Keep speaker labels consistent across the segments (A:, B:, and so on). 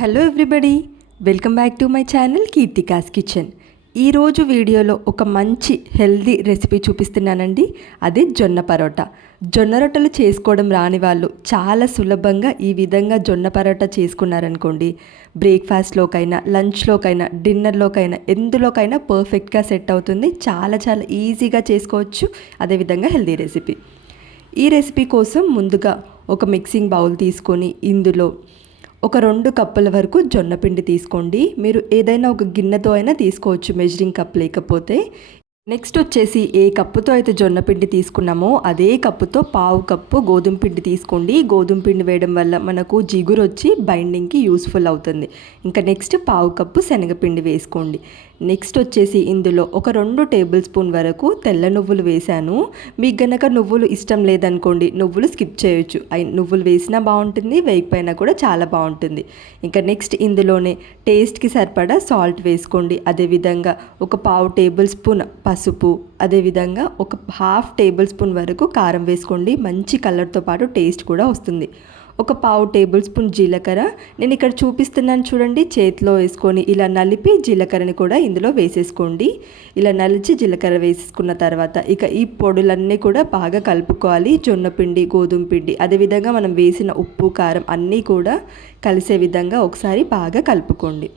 A: Hello everybody welcome back to my channel Keerthika's kitchen ఈరోజు వీడియోలో ఒక మంచి హెల్దీ రెసిపీ చూపిస్తున్నానండి. అది జొన్న పరోటా. జొన్న రొట్టెలు చేసుకోవడం రాని వాళ్ళు చాలా సులభంగా ఈ విధంగా జొన్న పరోటా చేసుకున్నారనుకోండి. బ్రేక్ఫాస్ట్లోకైనా లంచ్లోకైనా డిన్నర్లోకైనా ఎందులోకైనా పర్ఫెక్ట్గా సెట్ అవుతుంది. చాలా చాలా ఈజీగా చేసుకోవచ్చు. అదేవిధంగా హెల్దీ రెసిపీ ఈ రెసిపీ కోసం ముందుగా ఒక మిక్సింగ్ బౌల్ తీసుకొని ఇందులో ఒక రెండు కప్పుల వరకు జొన్న పిండి తీసుకోండి. మీరు ఏదైనా ఒక గిన్నెతో అయినా తీసుకోవచ్చు మెజరింగ్ కప్ లేకపోతే. నెక్స్ట్ వచ్చేసి ఏ కప్పుతో అయితే జొన్న పిండి తీసుకున్నామో అదే కప్పుతో పావు కప్పు గోధుమ పిండి తీసుకోండి. గోధుమ పిండి వేయడం వల్ల మనకు జిగురు వచ్చి బైండింగ్కి యూస్ఫుల్ అవుతుంది. ఇంకా నెక్స్ట్ పావు కప్పు శనగపిండి వేసుకోండి. నెక్స్ట్ వచ్చేసి ఇందులో ఒక రెండు టేబుల్ స్పూన్ వరకు తెల్ల నువ్వులు వేశాను. మీకు గనక నువ్వులు ఇష్టం లేదనుకోండి నువ్వులు స్కిప్ చేయొచ్చు. అయి నువ్వులు వేసినా బాగుంటుంది వేయకపోయినా కూడా చాలా బాగుంటుంది. ఇంకా నెక్స్ట్ ఇందులోనే టేస్ట్కి సరిపడా సాల్ట్ వేసుకోండి. అదేవిధంగా ఒక పావు టేబుల్ స్పూన్ పసుపు అదేవిధంగా ఒక హాఫ్ టేబుల్ స్పూన్ వరకు కారం వేసుకోండి. మంచి కలర్తో పాటు టేస్ట్ కూడా వస్తుంది. ఒక పావు టేబుల్ స్పూన్ జీలకర్ర. నేను ఇక్కడ చూపిస్తున్నాను చూడండి. చేతిలో వేసుకొని ఇలా నలిపి జీలకర్రని కూడా ఇందులో వేసేసుకోండి. ఇలా నలిచి జీలకర్ర వేసేసుకున్న తర్వాత ఇక ఈ పొడులన్నీ కూడా బాగా కలుపుకోవాలి. జొన్న పిండి గోధుమ పిండి అదేవిధంగా మనం వేసిన ఉప్పు కారం అన్నీ కూడా కలిసే విధంగా ఒకసారి బాగా కలుపుకోండి.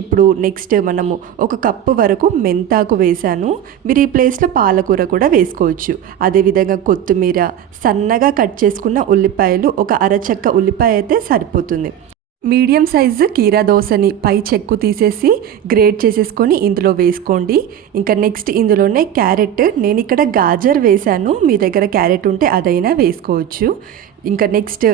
A: ఇప్పుడు నెక్స్ట్ మనము ఒక కప్పు వరకు మెంతాకు వేసాను మీరు ఈ ప్లేస్లో పాలకూర కూడా వేసుకోవచ్చు. అదేవిధంగా కొత్తిమీర సన్నగా కట్ చేసుకున్న ఉల్లిపాయలు ఒక అరచక్క ఉల్లిపాయ అయితే సరిపోతుంది. మీడియం సైజు కీరా దోశని పై చెక్కు తీసేసి గ్రేట్ చేసేసుకొని ఇందులో వేసుకోండి. ఇంకా నెక్స్ట్ ఇందులోనే క్యారెట్. నేను ఇక్కడ గాజర్ వేశాను. మీ దగ్గర క్యారెట్ ఉంటే అదైనా వేసుకోవచ్చు. ఇంకా నెక్స్ట్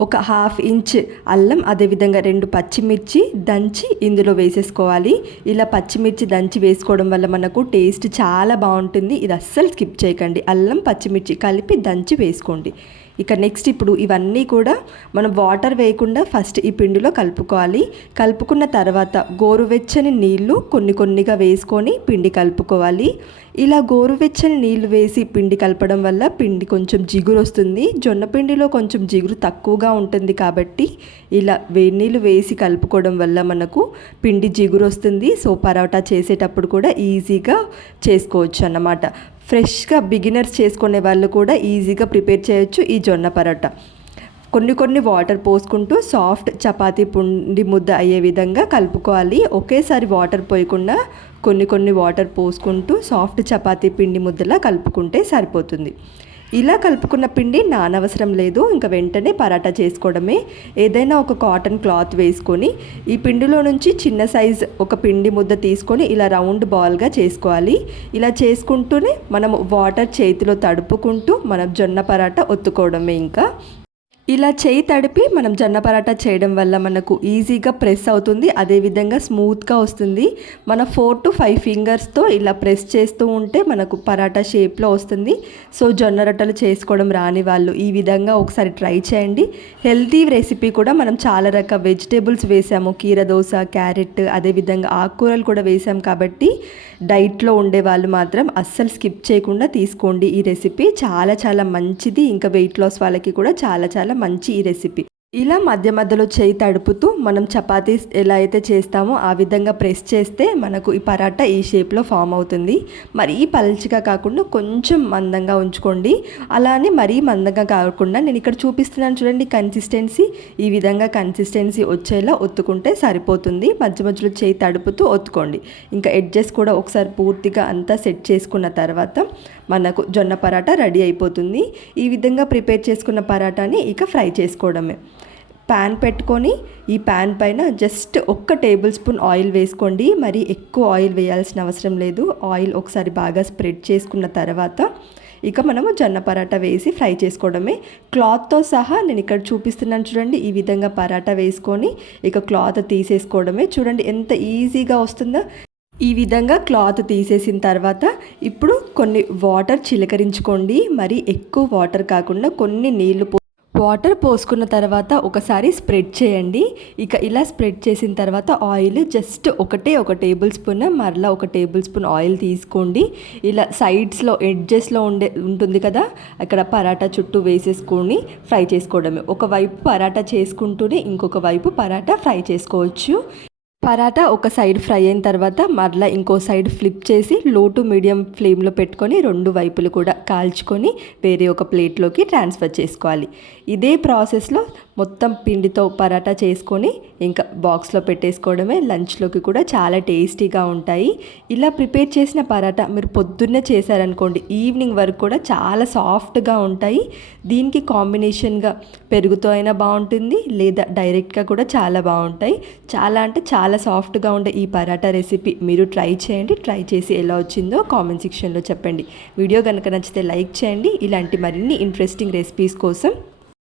A: ఒక హాఫ్ ఇంచ్ అల్లం అదేవిధంగా రెండు పచ్చిమిర్చి దంచి ఇందులో వేసేసుకోవాలి. ఇలా పచ్చిమిర్చి దంచి వేసుకోవడం వల్ల మనకు టేస్ట్ చాలా బాగుంటుంది. ఇది అస్సలు స్కిప్ చేయకండి. అల్లం పచ్చిమిర్చి కలిపి దంచి వేసుకోండి. ఇక నెక్స్ట్ ఇప్పుడు ఇవన్నీ కూడా మనం వాటర్ వేయకుండా ఫస్ట్ ఈ పిండిలో కలుపుకోవాలి. కలుపుకున్న తర్వాత గోరువెచ్చని నీళ్ళు కొన్ని కొన్నిగా వేసుకొని పిండి కలుపుకోవాలి. ఇలా గోరువెచ్చని నీళ్ళు వేసి పిండి కలపడం వల్ల పిండి కొంచెం జిగురు వస్తుంది. జొన్న పిండిలో కొంచెం జిగురు తక్కువగా ఉంటుంది కాబట్టి ఇలా వేడి నీళ్ళు వేసి కలుపుకోవడం వల్ల మనకు పిండి జిగురు వస్తుంది. సో పరోటా చేసేటప్పుడు కూడా ఈజీగా చేసుకోవచ్చు అన్నమాట. ఫ్రెష్గా బిగినర్స్ చేసుకునే వాళ్ళు కూడా ఈజీగా ప్రిపేర్ చేయొచ్చు ఈ జొన్న పరోటా. కొన్ని కొన్ని వాటర్ పోసుకుంటూ సాఫ్ట్ చపాతీ పుండి ముద్ద అయ్యే విధంగా కలుపుకోవాలి. ఒకేసారి వాటర్ పోయకుండా కొన్ని కొన్ని వాటర్ పోసుకుంటూ సాఫ్ట్ చపాతీ పిండి ముద్దలా కలుపుకుంటే సరిపోతుంది. ఇలా కలుపుకున్న పిండి నానవసరం లేదు. ఇంకా వెంటనే పరాటా చేసుకోవడమే. ఏదైనా ఒక కాటన్ క్లాత్ వేసుకొని ఈ పిండిలో నుంచి చిన్న సైజ్ ఒక పిండి ముద్ద తీసుకొని ఇలా రౌండ్ బాల్గా చేసుకోవాలి. ఇలా చేసుకుంటూనే మనం వాటర్ చేతిలో తడుపుకుంటూ మనం జొన్న పరాటా ఒత్తుకోవడమే ఇంకా. ఇలా చేయి తడిపి మనం జొన్న పరాటా చేయడం వల్ల మనకు ఈజీగా ప్రెస్ అవుతుంది. అదేవిధంగా స్మూత్గా వస్తుంది. మన ఫోర్ టు ఫైవ్ ఫింగర్స్తో ఇలా ప్రెస్ చేస్తూ ఉంటే మనకు పరాటా షేప్లో వస్తుంది. సో జొన్న రొట్టెలు చేసుకోవడం రాని వాళ్ళు ఈ విధంగా ఒకసారి ట్రై చేయండి. హెల్తీ రెసిపీ కూడా మనం చాలా రకాల వెజిటేబుల్స్ వేసాము. కీర దోశ క్యారెట్ అదేవిధంగా ఆకుకూరలు కూడా వేసాం కాబట్టి డైట్లో ఉండే వాళ్ళు మాత్రం అస్సలు స్కిప్ చేయకుండా తీసుకోండి ఈ రెసిపీ. చాలా చాలా మంచిది. ఇంకా వెయిట్ లాస్ వాళ్ళకి కూడా చాలా చాలా మంచి ఈ రెసిపీ. ఇలా మధ్య మధ్యలో చేయి తడుపుతూ మనం చపాతీస్ ఎలా అయితే చేస్తామో ఆ విధంగా ప్రెస్ చేస్తే మనకు ఈ పరాటా ఈ షేప్లో ఫామ్ అవుతుంది. మరీ పలచిగా కాకుండా కొంచెం మందంగా ఉంచుకోండి. అలానే మరీ మందంగా కాకుండా నేను ఇక్కడ చూపిస్తున్నాను చూడండి కన్సిస్టెన్సీ. ఈ విధంగా కన్సిస్టెన్సీ వచ్చేలా ఒత్తుకుంటే సరిపోతుంది. మధ్య మధ్యలో చేయి తడుపుతూ ఒత్తుకోండి. ఇంకా ఎడ్జెస్ కూడా ఒకసారి పూర్తిగా అంతా సెట్ చేసుకున్న తర్వాత మనకు జొన్న పరాటా రెడీ అయిపోతుంది. ఈ విధంగా ప్రిపేర్ చేసుకున్న పరాటాని ఇక ఫ్రై చేసుకోవడమే. ప్యాన్ పెట్టుకొని ఈ ప్యాన్ పైన జస్ట్ ఒక్క టేబుల్ స్పూన్ ఆయిల్ వేసుకోండి. మరి ఎక్కువ ఆయిల్ వేయాల్సిన అవసరం లేదు. ఆయిల్ ఒకసారి బాగా స్ప్రెడ్ చేసుకున్న తర్వాత ఇక మనము జొన్న పరాటా వేసి ఫ్రై చేసుకోవడమే. క్లాత్తో సహా నేను ఇక్కడ చూపిస్తున్నాను చూడండి. ఈ విధంగా పరాటా వేసుకొని ఇక క్లాత్ తీసేసుకోవడమే. చూడండి ఎంత ఈజీగా వస్తుందో. ఈ విధంగా క్లాత్ తీసేసిన తర్వాత ఇప్పుడు కొన్ని వాటర్ చిలకరించుకోండి. మరి ఎక్కువ వాటర్ కాకుండా కొన్ని నీళ్ళు వాటర్ పోసుకున్న తర్వాత ఒకసారి స్ప్రెడ్ చేయండి. ఇక ఇలా స్ప్రెడ్ చేసిన తర్వాత ఆయిల్ జస్ట్ ఒకటే ఒక టేబుల్ స్పూన్ మరలా ఒక టేబుల్ స్పూన్ ఆయిల్ తీసుకోండి. ఇలా సైడ్స్లో ఎడ్జెస్లో ఉండే ఉంటుంది కదా అక్కడ పరాటా చుట్టూ వేసేసుకొని ఫ్రై చేసుకోవడమే. ఒకవైపు పరాటా చేసుకుంటూనే ఇంకొక వైపు పరాటా ఫ్రై చేసుకోవచ్చు. పరాటా ఒక సైడ్ ఫ్రై అయిన తర్వాత మరలా ఇంకో సైడ్ ఫ్లిప్ చేసి లో టు మీడియం ఫ్లేమ్లో పెట్టుకొని రెండు వైపులు కూడా కాల్చుకొని వేరే ఒక ప్లేట్లోకి ట్రాన్స్ఫర్ చేసుకోవాలి. ఇదే ప్రాసెస్లో మొత్తం పిండితో పరాటా చేసుకొని ఇంకా బాక్స్లో పెట్టేసుకోవడమే లంచ్లోకి కూడా చాలా టేస్టీగా ఉంటాయి. ఇలా ప్రిపేర్ చేసిన పరాటా మీరు పొద్దున్నే చేశారనుకోండి ఈవినింగ్ వరకు కూడా చాలా సాఫ్ట్గా ఉంటాయి. దీనికి కాంబినేషన్గా పెరుగుతో అయినా బాగుంటుంది లేదా డైరెక్ట్గా కూడా చాలా బాగుంటాయి. చాలా అంటే చాలా సాఫ్ట్గా ఉండే ఈ పరాటా రెసిపీ మీరు ట్రై చేయండి. ట్రై చేసి ఎలా వచ్చిందో కామెంట్ సెక్షన్లో చెప్పండి. వీడియో కనుక నచ్చితే లైక్ చేయండి. ఇలాంటి మరిన్ని ఇంట్రెస్టింగ్ రెసిపీస్ కోసం